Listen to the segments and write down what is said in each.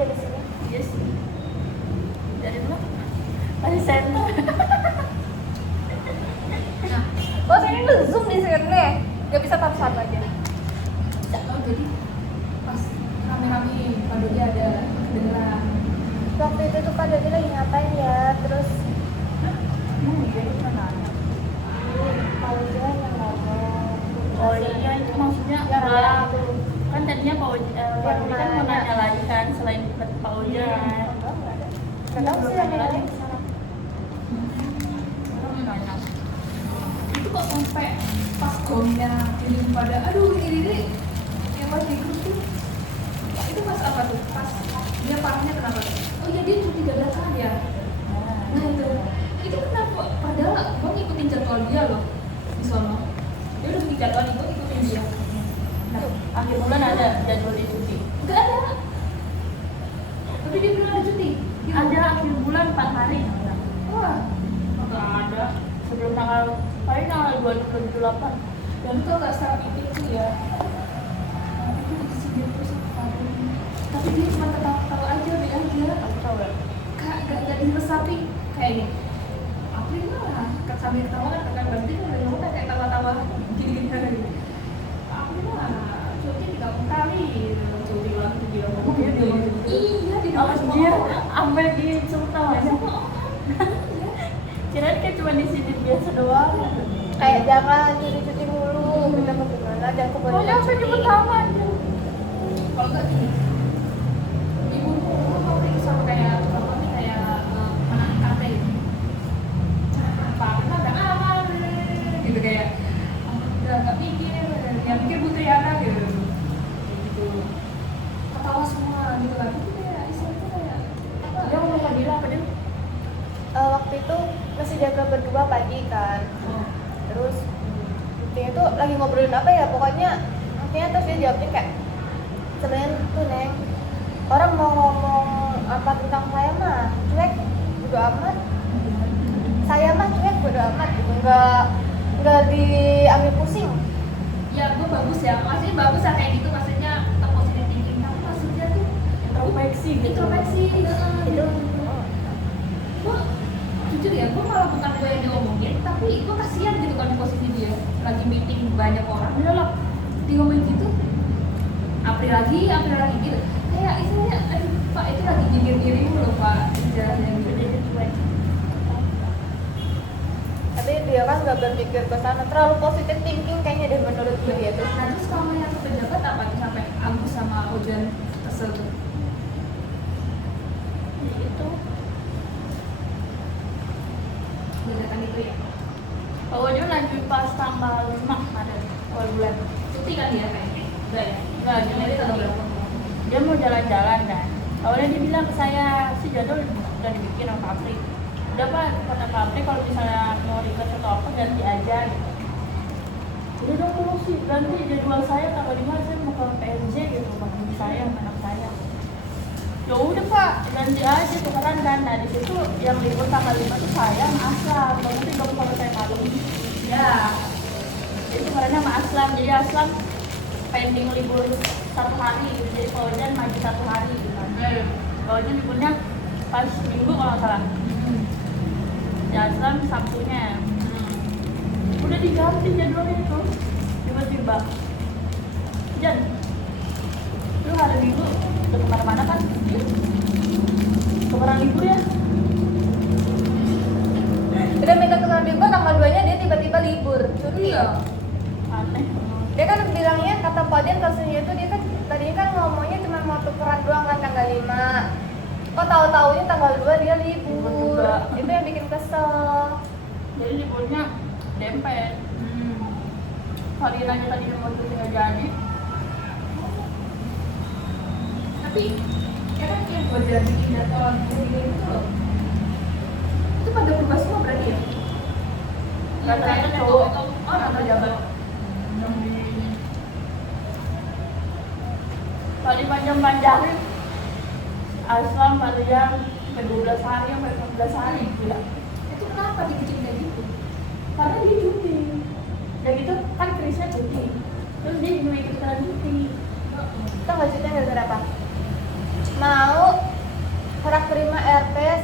dari sini. Yes. Dari mana? Dari center. Nah, oh saya ini zoom di sini, nggak bisa satu aja. Oh jadi pas rame-rame Pak Dodi ada kedengeran. Waktu itu tuh Pak Dodi lagi ngapain ya, terus Dia itu pernah nanya. Pak Dodi yang ngomong. Oh iya, itu maksudnya Ya, udah. itu. Kan tadinya Pak Dodi kan mau nanya lagi kan selain Pak Oja. Nggak tahu sih yang lain. Orang mau nanya. Itu kok sampai pas gongnya ini pada aduh ini yang pas di grup tuh itu pas apa tuh? Pas dia parahnya kenapa tuh? Oh iya dia cuti dadakan ya. Nah itu kenapa? Padahal gue ngikutin jadwal dia loh di sono. Dia udah bikin jadwal gue ikutin dia. Nah Akhir bulan ada jadwal di cuti. nggak ada. Tapi dia bilang ada cuti. Ada akhir bulan 4 hari. Wah. Nggak ada. Sebelum paling tanggal 28. Dan itu agak secara meeting tuh ya. Itu disindir terus sama Pak Dodi. Tapi dia cuma ketawa-ketawa aja, be aja. Aku tahu ya. Gak diresapi kayak gini. April lah, sambil ketawa kan berarti kan udah ngomong kayak tawa-tawa gini-gini kan gitu. April lah, cuti 30 kali, cuti lagi dia ngomong Iya, dia ngomong. iya dia ngomong sama Anjir, orang. sampai dicurta aja. Sama orang. Kirain kayak cuma di sini biasa doang. Kayak jangan cuti mulu, kita mau gimana dan Oh, kemudian sampai di pertama aja. Kalau nggak gini, ibu mau pergi sama kayak apa nih kayak anak kafe gitu. Apa apa udah aman gitu kayak udah nggak mikir, yang mikir butuh ya anak gitu. Gitu. Ketawa semua gitu kan. Itu kayak istilahnya kayak apa? Dia ngomong sama Dila apa dia? waktu itu masih jaga berdua pagi kan. Terus dia tuh lagi ngobrolin apa ya, pokoknya intinya terus dia jawabnya kayak sebenarnya tuh Neng, orang mau ngomong apa tentang saya mah cuek bodo amat, saya mah cuek bodo amat gitu, nggak diambil pusing. Ya gue bagus ya, maksudnya bagus lah kayak gitu, maksudnya tetap positive thinking. Tapi maksudnya tuh Introspeksi gitu. introspeksi Itu gue jujur ya, gue malah bukan gue yang diomongin, tapi gue kasihan gitu kan di posisi dia lagi meeting banyak orang, dia lah dia ngomongin gitu, April lagi gitu, kayak istilahnya, aduh Pak itu lagi nyindir dirimu loh Pak, istilahnya gitu. Jadi cuek. tapi dia kan nggak berpikir ke sana, terlalu positive thinking kayaknya deh menurut gue dia tuh. Nah terus kalau yang pejabat apa tuh sampai Agus sama Ojan kesel tuh? Itu Kebijakan itu ya, Pak Ojo lanjut pas tanggal 5 ada awal bulan. cuti kan dia kayaknya, udah ya? Enggak, Jadi tanggal berapa? dia mau jalan-jalan kan. Awalnya dia bilang ke saya, si jadwal udah dibikin sama Pak Apri. Udah Pak, kata Pak Apri kalau misalnya mau request atau apa ganti aja gitu. Udah dong kalau sih, ganti jadwal saya tanggal 5 saya mau ke PNJ gitu, bagi saya sama anak saya. Ya udah Pak, ganti aja tukeran kan. Nah di situ yang libur tanggal 5 tuh saya sama Aslam, nanti kamu kalau saya malam. Ya, Itu tukerannya sama Aslam, jadi Aslam pending libur 1 hari gitu, jadi Pak Ojan maju 1 hari gitu kan. Pak Ojan liburnya pas Minggu kalau nggak salah. Ya Aslam Sabtunya. Udah diganti jadwalnya itu tiba-tiba. Jan, lu hari Minggu udah kemana-mana kan? Kemarin libur ya? Udah minta tukeran libur, tanggal 2-nya dia tiba-tiba libur cuti. iya. Aneh. Dia kan bilangnya, kata Pak Dian kasusnya itu dia kan tadinya kan ngomongnya cuma mau tukeran doang kan tanggal 5. Kok tahu-taunya tanggal 2 dia libur. Libur juga. Itu yang bikin kesel. Jadi liburnya dempet. Hari nanya tadi mau cuti nggak jadi. Tapi ya kan yang gue jadi bikin jadwal gini itu loh, itu pada berubah semua berarti ya? Rata-rata cowok. Oh, rata pejabat. Yang di paling panjang-panjangin Aslam ada yang ke 12 hari sampai 15 hari gila. Itu kenapa dibikin kayak gitu? Karena dia cuti. Dan itu kan Krisnya cuti. Terus dia juga ikut ikutan cuti. Kita nggak cutinya gara-gara apa? Mau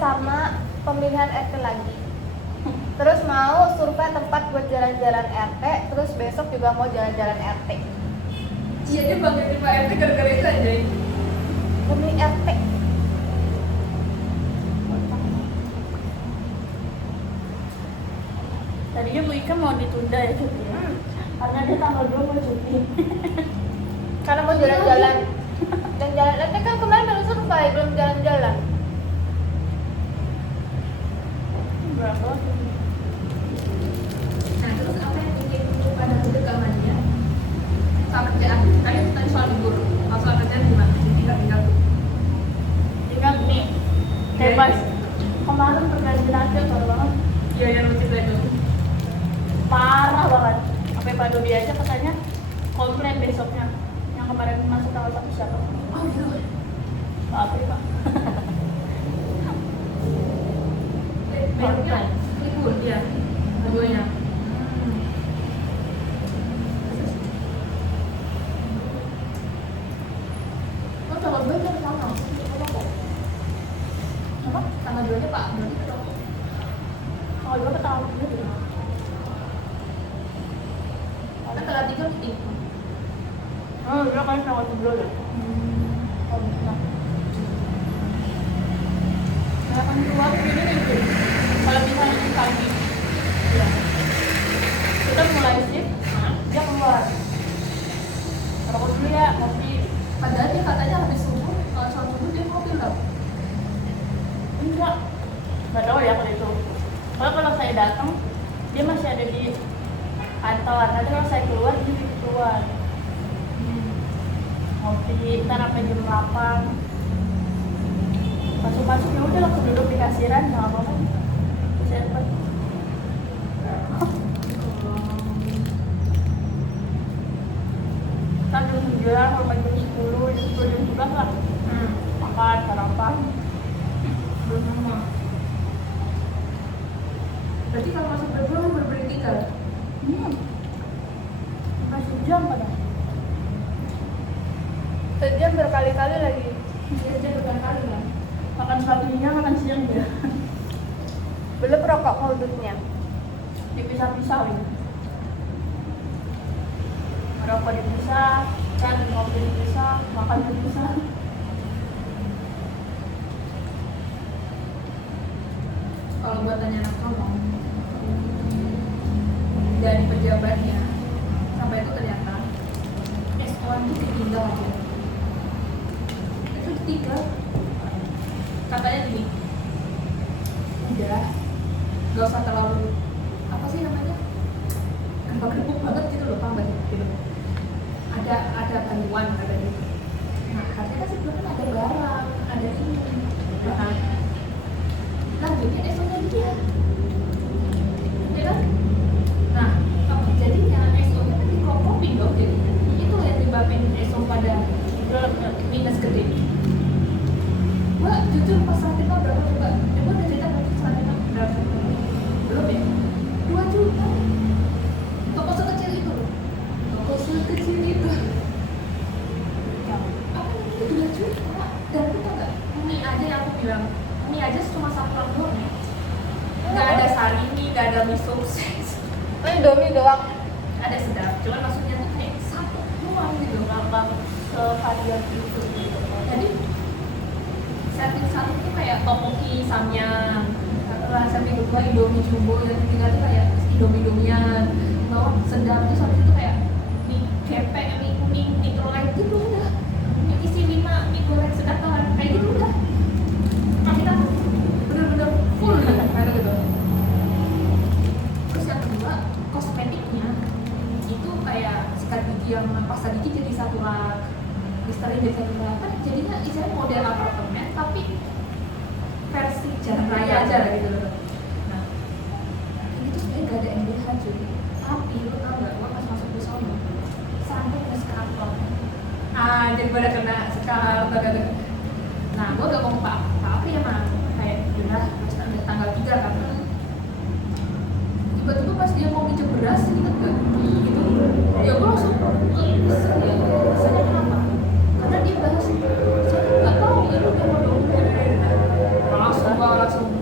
sama pemilihan RT lagi. Terus mau survei tempat buat jalan-jalan RT, terus besok juga mau jalan-jalan RT. Iya, dia banggain Pak RT gara-gara itu aja. Demi RT. Tadinya Bu Ika mau ditunda ya cuti, karena dia tanggal 2 mau cuti. Karena mau jalan-jalan. Dan jalan RT kan kemarin baru survei, belum jalan-jalan. Berapa? Nah, terus apa yang bikin lu pada kedekatannya soal kerjaan? Tadi soal libur, soal kerjaan gimana? Tinggal tuh. Tinggal nih, bebas. Kemarin pergantian aja parah banget. Iya, yang lucu itu. Parah banget. Sampai Pak Dodi aja katanya komplain besoknya. Yang kemarin masuk tanggal 1 siapa? Oh iya. Maaf ya Pak. Besoknya libur dia, keduanya. Oh, tanggal 2 kan sama. Apa? Tanggal 2-nya Pak, berarti ketemu. Tanggal 2 ke tanggal 3 juga. Kan tanggal 3 meeting. Oh, dia kan tanggal 3 ya. Oh, bisa. Nah, akan keluar ini nih. Kalau misalnya ini pagi, ya. Kita mulai shift, dia keluar. Rokok dulu ya, ngopi. Padahal dia katanya habis subuh, kalau sholat subuh dia mau bilang. Enggak, nggak tahu ya kalau itu. Kalau saya datang, dia masih ada di kantor. Nanti kalau saya keluar, dia di keluar. Ngopi, ntar sampai jam 8. Masuk-masuk ya udah langsung duduk di kasiran, nggak apa-apa. Saya dapat. Ntar jam 9, kalau jam 10, jam 10, jam 11 lah. Makan, sarapan. Belum lama. Berarti kalau masuk berdua lu berbeda tinggal. Masih jam pada. Sejam berkali-kali lagi. Dia aja berkali-kali lah. Makan paginya, makan siang ya. Belum rokok holdutnya. Dipisah-pisah ya. Merokok dipisah, kan ngopi dipisah, makan dipisah. Kalau buat tanya anak kamu dari pejabatnya sampai itu ternyata S1 itu ditinggal aja. Itu ditinggal. Katanya gini, udah gak usah terlalu apa sih namanya gembak-gembuk banget gitu loh, paham banget gitu. Ada bantuan ada gitu. Nah artinya kan sebelumnya ada barang, ada ini. Lanjutnya SO-nya dia, ya kan? Nah, jadinya SO-nya kan dikropopin dong, jadi itu yang nyebabin SO pada minus gede. Mbak, jujur pas saat itu berapa coba? Coba udah cerita berapa saat itu berapa? Belum ya? 2 juta. Toko sekecil itu loh. Toko sekecil itu. Apa itu 2 juta? Dan itu tau nggak? Mie aja yang aku bilang, mie aja cuma 1 gram doang ya. Nggak ada sarimi, nggak ada mie sukses. Indomie doang. Ada sedap, cuman maksudnya tuh kayak 1 doang gitu. Gampang sevarian itu. Jadi serving 1 tuh kayak topoki, samyang, serving 2 indomie jumbo, dan ketiga tuh kayak indomie-indomian. Bawah sedap, terus habis itu kayak mie gepek, mie kuning, mie trolek gitu udah. Yang isi 5 mie goreng sedap kayak gitu udah. Nah, kita bener-bener full gitu, kayak gitu. Terus yang kedua, kosmetiknya itu kayak sikat gigi yang pasta gigi jadi 1 rak, Listerine jadi 1 rak, kan jadinya istilahnya model apartemen tapi versi jalan raya aja lah gitu loh. Nah, ini tuh sebenarnya gak ada MBH cuy, tapi lo tau gak, lo pas masuk ke sono sampai kena skarpel. Jadi pada kena skarpel. Nah, gue gak mau apa ya mah, kayak udah tanggal 3 kan. Tiba-tiba pas dia mau minjem beras, inget gak? Gitu. Ya gue langsung, rasanya kenapa? Karena dia bahas, saya gak tau ini udah mau langsung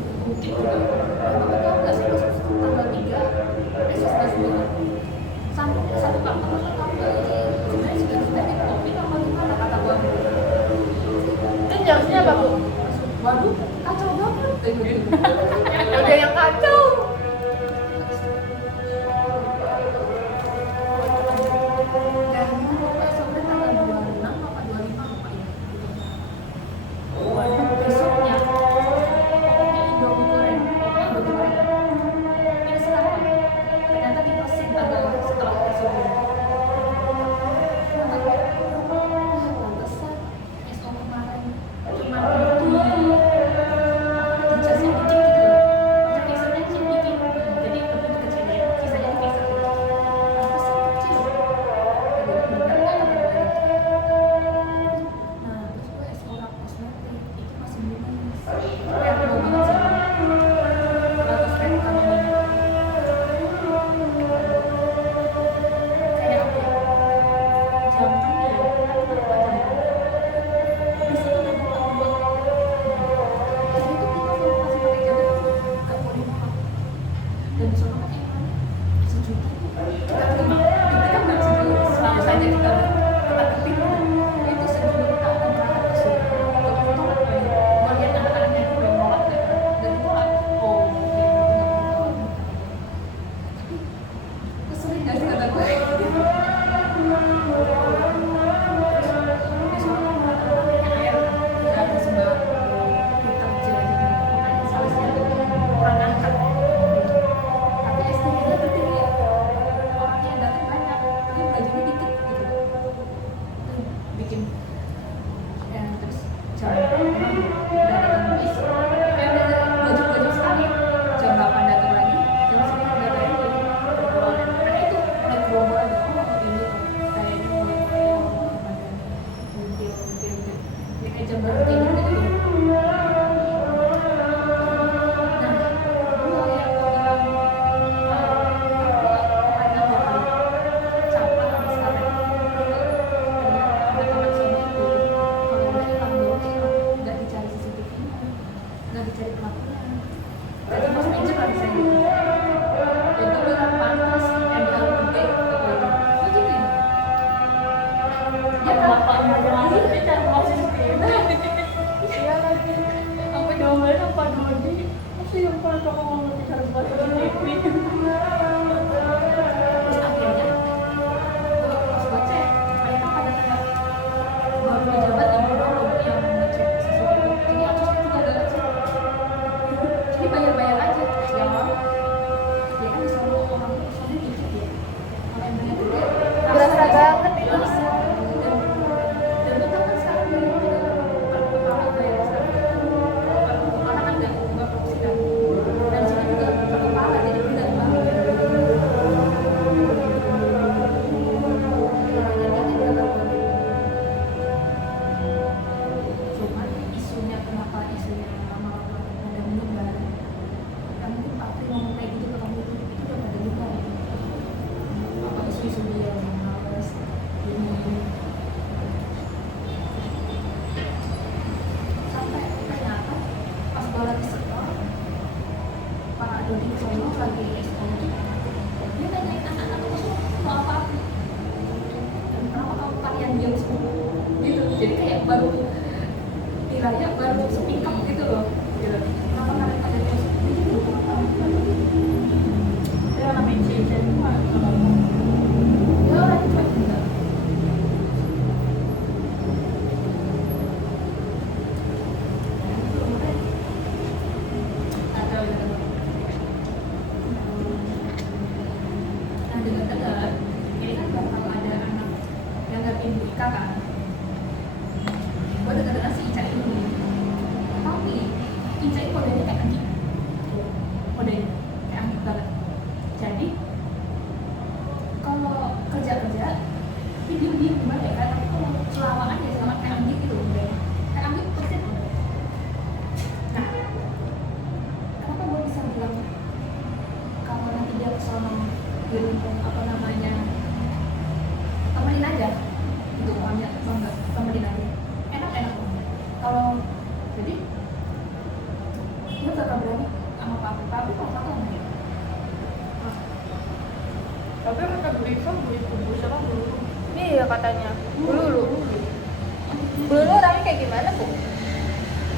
Kenapa, Bu? Waduh, kacau banget gitu. Udah yang kacau. Dan itu pokoknya sampai tanggal 26 apa 25 apa ya gitu. Besoknya pokoknya Indomie goreng, ini sekarang ternyata dipesan adalah setelah besok. Pantesan SO kemarin cuma di jas yang dikit gitu loh. Maksudnya fixernya sih dikit, jadi lebih kecil ya, sisanya di fixer. Pantesan kecil. Bener nggak kata gue. Nah, terus gue SO kosmetik itu masih minus. Kayak mau banget sih. 100 kan ini. Kayak apa ya? Jam ya, kenapa jam? Di situ ada tombol. Di situ kita kalau masih pakai jam itu nggak boleh mahal. Dan di sana kan emang sejuta tuh kita terima. Kita kan nggak sejuta, selalu saja kita ketik itu sejuta 600 ya. Kalau foto kan banyak. Gue lihat anak-anaknya itu udah nolak kan. Dan itu oh oke berarti nggak perlu tahu. Tapi keselin nggak sih kata gue? Jam berapa tidur gitu. Iya lagi. Sampai diomelin sama Pak Dodi. Masih yang pernah kamu ngomong bicara buat CCTV. Terus akhirnya pas gue cek mereka pada kayak baru pejabat yang doang yang ngecek CCTV. Jadi atusnya juga gak ngecek. Jadi bayar-bayar aja ya kan. Dia kan disuruh orang itu soalnya dikit ya. Kalau yang bener tuh dia Berasa banget itu. dan itu kan sekarang dari per kepala bayar sekarang per kepala kan nggak proporsi kan. Dan sini juga per kepala jadi tidak banget. Cuman isunya kenapa isunya lama-lama ada menyebar karena mungkin Pak Pri ngomong kayak gitu ke kamu itu udah pada lupa ya apa isu-isu dia yang males ini sampai ternyata pas gue lagi sekolah Pak Dodi Solo lagi sekolah dia nanyain anak-anak itu semua mau apa dan kenapa kamu kalian diam semua gitu jadi kayak baru di raya baru speak up gitu loh gitu. Kenapa kalian diam semua gitu Dia namanya CC itu mah ngomong. ya orang itu cuek juga atau gitu. Nah dengar-dengar ini kan bakal ada anak yang nggak pindah nikah kan gue dengar-dengar si Ica ini tapi Ica ini kodenya kayak anjing kodenya kayak anjing banget jadi kalau kerja-kerja dia diem-diem gimana ya kan tapi kalau selawang aja sama kayak anjing gitu kayak anjing persis nah kenapa gue bisa bilang kalau nanti dia kesana apa namanya temenin aja gitu orangnya bangga temenin aja enak kalau jadi dia bakal berani sama papi kalau satu sama dia Tapi kata Bu Iva, Bu Iva apa dulu? Iya katanya. Belulu. Belulu orangnya kayak gimana, Bu?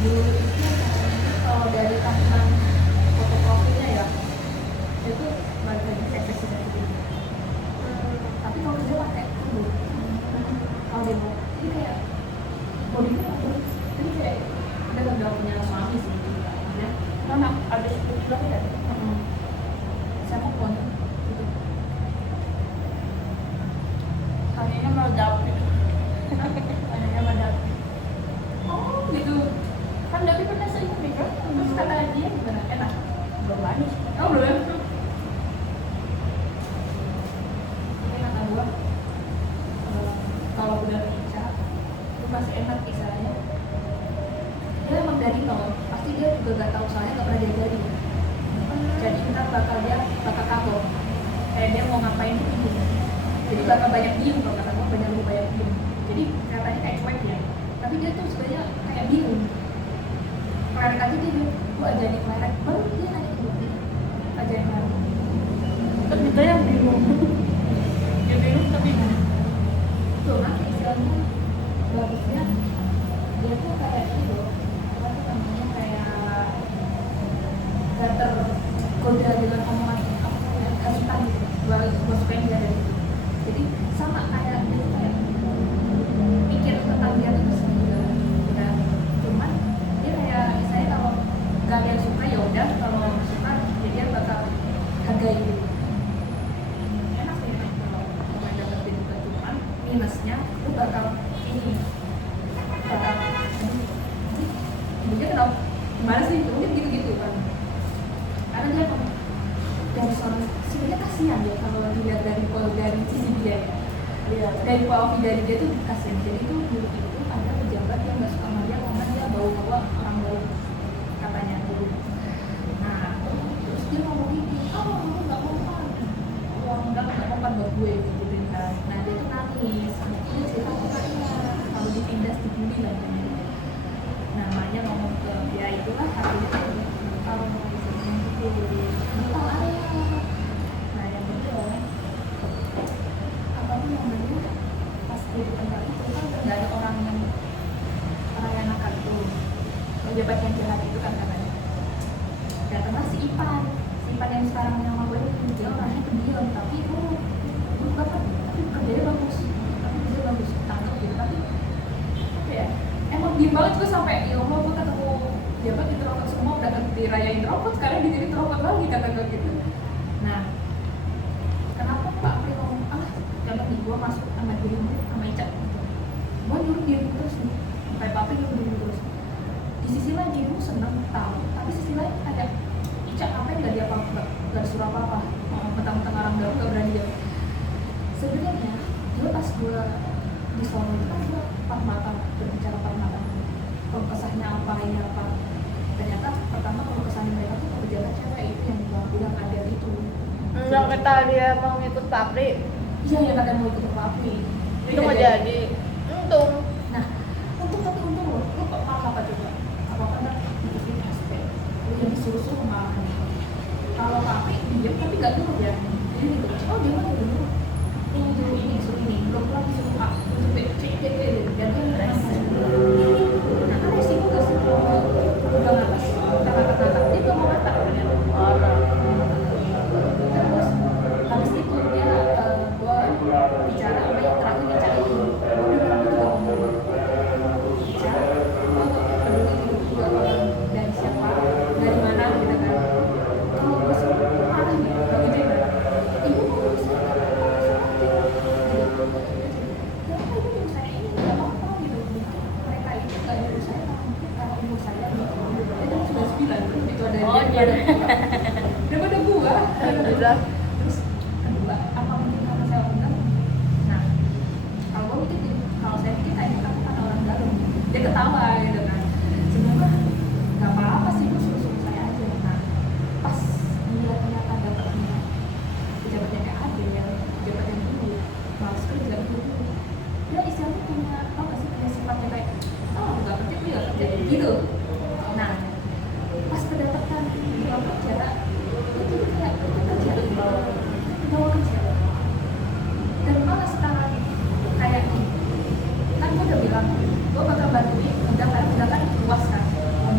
dulu itu kalau dari tampilan foto profilnya ya itu balik lagi kayak presiden gitu. Tapi kalau kerja pakai dulu kalau demo ini kayak bodinya bagus, jadi kayak ada gak punya suami sih ya. Mana ada 10 kilo ya? Saya mau pun gitu. Kayaknya mau dapet. Kayaknya mau dapet. Oh gitu. Kan Dapi pernah selingkuh juga. Terus kata dia gimana? Enak. Belum manis. Oh belum. Ini kata gua kalau udah nikah itu masih enak kisahnya. Dia emang dari nol, pasti dia juga gak tahu soalnya gak pernah diajari. Jadi ntar dia bakal kagok. Kayak dia mau ngapain tuh bingung. Jadi bakal banyak diem kalau kata gua banyak diem. Jadi katanya kayak cuek ya. Tapi dia tuh sebenarnya kayak bingung. Kemarin aja dia bilang, gua ajarin kemarin, baru dia nanya ke gue, ajarin kemarin. Kan kita yang bingung. Dia bingung tapi bingung. Tuh nanti istilahnya bagusnya dia tuh kayak itu apa tuh namanya kayak gak tergoda dengan omongan apa namanya hasutan gitu gue suka yang dia ada gitu. Jadi sama kayak dia tuh kayak mikir tentang dia tuh sendiri udah cuman dia kayak misalnya kalau gak ada yang suka ya udah, kalau suka ya dia bakal hargai gitu. Enak sih emang kalau main dapetin juga, cuman minusnya lu bakal ini bakal dia kenapa gimana sih mungkin gitu-gitu kan, karena dia emang dari suami sebenarnya kasihan ya kalau dilihat dari sisi dia ya. Iya. Dari POV dari dia tuh kasihan. Jadi tuh dulu itu ada pejabat yang nggak suka sama dia karena dia bawa orang baru katanya dulu. Nah terus dia ngomong gini, oh kamu nggak mempan, uang nggak mempan buat gue gitu kan. Nah dia tuh nangis, iya sih aku kalau ditindas dibully lah gitu. Nah makanya ngomong ke dia itulah akhirnya dia kalau gitu betul ayah. Nah yang kedua apapun yang benar pas dia di tempat itu kan nggak ada orang yang nakal tuh, pejabat yang jahat itu kan katanya. Datanglah si Ipan yang sekarang nama gue itu dia orangnya pendiam tapi tapi kerjanya bagus, tapi dia bagus tangkap gitu, tapi apa ya emang diem banget juga sampai ya Allah gue ketemu pejabat di terowongan semua udah dirayain rokok sekarang jadi terowongan lagi kata gue gitu. Nah kenapa Pak Pri ngomong jangan nih gue masuk sama dirimu sama Ica, gue nyuruh dirimu terus nih kayak Pak Pri nyuruh dirimu terus. Di sisi lain dirimu seneng tahu, tapi sisi lain ada Ica ngapain nggak dia apa-apa, nggak disuruh apa-apa, mentang-mentang orang baru nggak berani dia. Sebenarnya dia pas gue di Solo itu kan gue empat mata berbicara empat mata, kalau kesahnya apa ini apa. Ternyata pertama kalau kesahnya mereka tuh pejabat cewek itu yang gue bilang ada itu. Yang kata dia mau ngikut Papri, Iya yang katanya mau ikut papi. itu mau jadi untung. Nah, tapi untung loh, lu kok malah apa coba? Apa kan bikin aspek, lu yang disuruh-suruh malah nih. Kalau papi diam tapi nggak dulu ya. Jadi gitu, oh dia mah dulu. Ini dulu ini suruh ini, belum lagi suruh A, untuk B, C, D, E, dan dia berasa. Nah, kan resiko gak sih? Udah ngatas, kata-kata dia belum mau mata ternyata. Terus habis itu dia gue bicara sama yang terakhir bicara ini udah kamu juga bicara gue gak peduli hidup juga dari siapa dari mana gitu kan. Kalau gue sih parah nih kalau gitu ya ibu mau urusan kenapa ibu nyuruh saya ini gak apa-apa gitu, mereka itu gak nyuruh saya karena ibu saya gitu. Itu sudah 9 itu ada dia daripada gua Udah. terus kedua apa mungkin karena saya orang dalam. Nah kalau gua mikir kalau saya pikir kayaknya kamu kan orang dalam, dia ketawa gitu kan, sebenarnya nggak apa-apa sih gua suruh saya aja. Nah pas dia ternyata dapatnya pejabatnya kayak ada ya, pejabat yang dulu malas kerja dulu dia istilahnya punya apa nggak sih, punya sifatnya kayak oh nggak kerja dia nggak kerja gitu. Nah pas kedapatan dia kerja itu kayak itu kerja bawa kerja dan malah sekarang kayak nih kan gue udah bilang gue bakal bantuin udah kan luas kan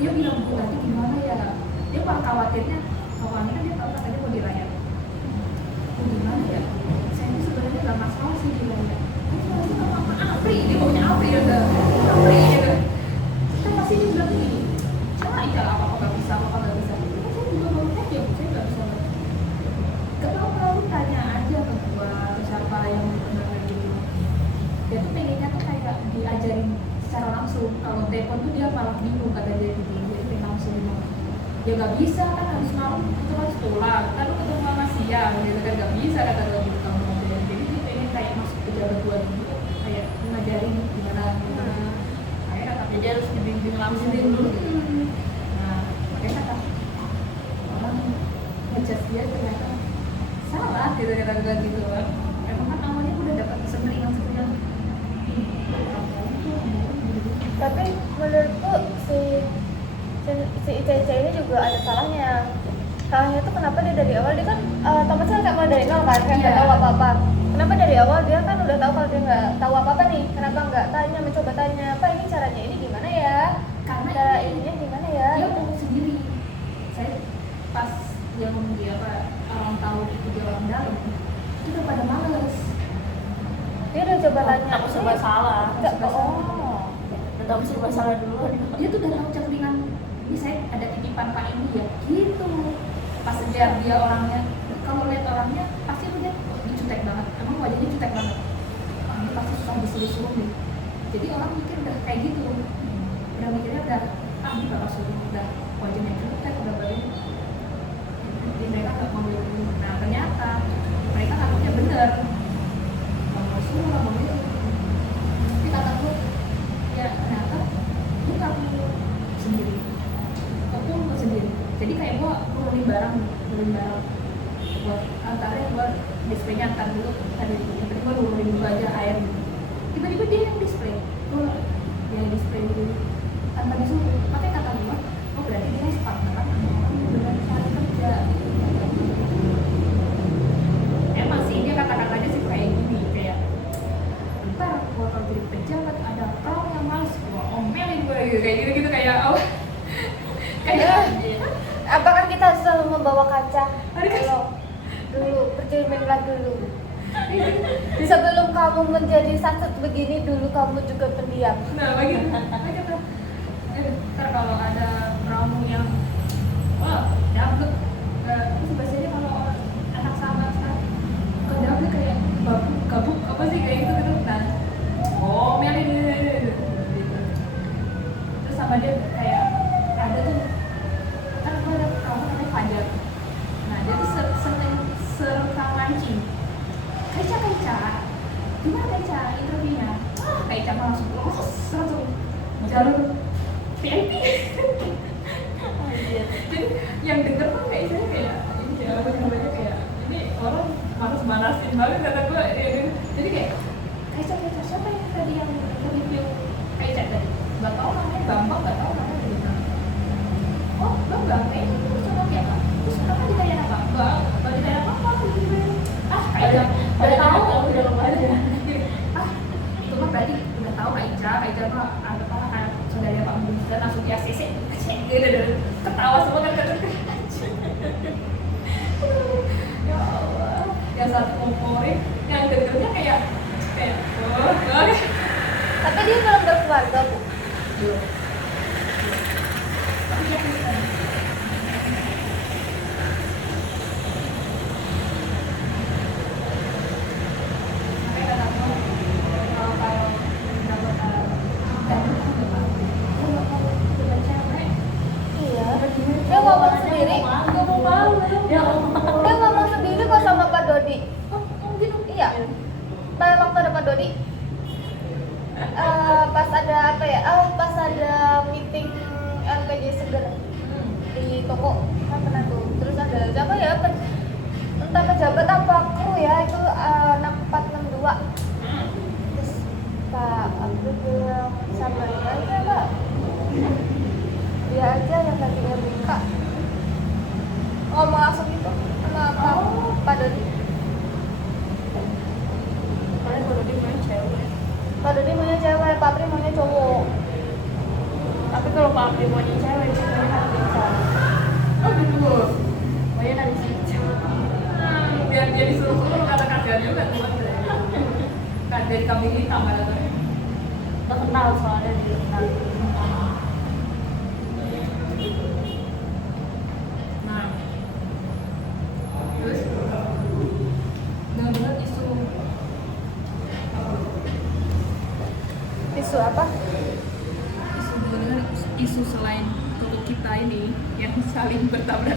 dia bilang Bu nanti gimana ya, dia malah khawatirnya soalnya kan dia tahu katanya mau dirayakan. Bu gimana ya, saya ini sebenarnya nggak masalah sih dirayakan. Pasti apa Apri, dia maunya Apri ya udah Apri gitu. Kan pasti dia bilang gini, sama Ica apa nggak bisa, apa nggak bisa. Saya juga mau tes ya, saya nggak bisa. Gak apa-apa, lu tanya aja ke gua, ke siapa yang benar gitu. Dia tuh pengennya tuh kayak diajarin secara langsung. Kalau telepon tuh dia malah bingung kata dia gitu, dia pengen langsung ngomong. Ya gak bisa kan harus malam itu harus pulang, kan lu ketemu sama siang gitu kan gak bisa kata dia gitu kamu model. Jadi dia pengen kayak masuk ke jalan dua gitu, kayak ngajarin gimana gitu. Kayak kata Jadi harus dibimbing langsung dulu. Nah, makanya kata orang ngejudge dia ternyata salah gitu kata gue gitu kan. Emang kan awalnya udah dapat sentringan Tapi menurutku si Ica ini juga ada salahnya. Salahnya tuh kenapa dia dari awal, dia kan Thomas kan kayak mulai dari nol kan, kayak nggak tahu apa-apa. Kenapa dari awal dia kan udah tahu kalau dia nggak tahu apa-apa nih, kenapa nggak tanya, mencoba tanya, Pak ini caranya ini gimana ya? karena Cara ininya gimana ya? dia ngomong sendiri. Saya pas dia ngomong dia apa orang tahu itu dia orang dalam itu udah pada males. Dia udah coba tanya. Takut serba salah. Nggak, Serba salah. oh. Takut serba salah dulu. Dia tuh udah tahu ceklingan ini saya ada titipan Pak ini ya gitu. Pas dia orangnya, kalau lihat orangnya pasti lu lihat oh, ini jutek banget, emang wajahnya jutek banget, ini pasti susah disuruh-suruh nih. Jadi orang mikir udah kayak gitu, udah mikirnya udah ini bakal suruh, udah wajahnya jutek, udah badannya. Jadi mereka nggak mau dulu. Nah ternyata mereka takutnya bener, mau suruh lah mau itu. Tapi kata gue ya ternyata lu kamu sendiri, aku sendiri. Jadi kayak gue nurunin barang buat antarnya gue displaynya antar dulu tadi gue nurunin dulu aja air gitu. Tiba-tiba dia yang display, gue yang display dulu tanpa disuruh. Makanya kata gue, oh berarti dia partneran sama orang yang benar saling kerja. Emang sih dia kata-katanya sih kayak gini, kayak ntar gue kalau jadi pejabat ada orang yang males gue omelin gue gitu, kayak gitu kayak oh kayak Apakah kita selalu membawa kaca? Ada kaca. Kalau dulu, bercerminlah dulu. Sebelum kamu menjadi satset begini, dulu kamu juga pendiam. nah begitu tuh ntar kalau ada promo yang wah dapet terus biasanya kalau anak sahabat kan ke dapet kayak gabuk apa sih kayak gitu gitu kan oh melin gitu terus sama dia kayak ada tuh kan gue ada kamu namanya Fajar. Nah dia tuh sering mancing Kaica gimana Kaica interviewnya Kaica malah langsung jalur VIP. Jadi yang denger tuh kayak saya kayak ini ya apa namanya kayak ini orang manasin banget kata gue jadi kayak Kaica siapa yang tadi yang interview Kaica tadi nggak tahu namanya Bambang nggak tahu namanya gitu. Oh Bambang kayaknya itu sama kayak terus kenapa ditanya apa nggak ditanya apa Kaica udah tahu udah lumayan ya itu mah berarti udah tahu Kaica mah ada apa kan saudaranya Pak Budi dan langsung dia CC gitu ketawa semua kan ya Allah yang satu ngomporin yang dengernya kayak oh Tapi dia belum berkeluarga, Bu. tapi dia Kristen. Makanya kata gue, kalau dapat cewek, Iya. Dia ngomong sendiri. Gak mau malu. Dia ngomong sendiri kok sama Pak Dodi. oh gitu. Iya. Pada waktu ada Pak Dodi. Pas ada apa ya? Pas ada meeting LPG Seger di toko kan pernah tuh. Terus ada siapa ya? Entah pejabat apa kru ya itu anak 462. Terus Pak Abdul bilang sama dia aja Pak. Dia aja yang gantinya Rika. Ngomong langsung gitu sama Pak Dodi. Kalian baru dia main cewek. Pak Dodi maunya cewek, Pak Pri maunya cowok. Tapi kalau pabrik maunya cewek ceweknya harus bisa. Oh gitu. Maunya dari situ. Biar dia disuruh-suruh kata kasihan juga teman kan dari kambing hitam ada tuh. Udah kenal soalnya dia kenal. Nah, terus dengar-dengar Isu apa? isu selain untuk kita ini yang saling bertabrakan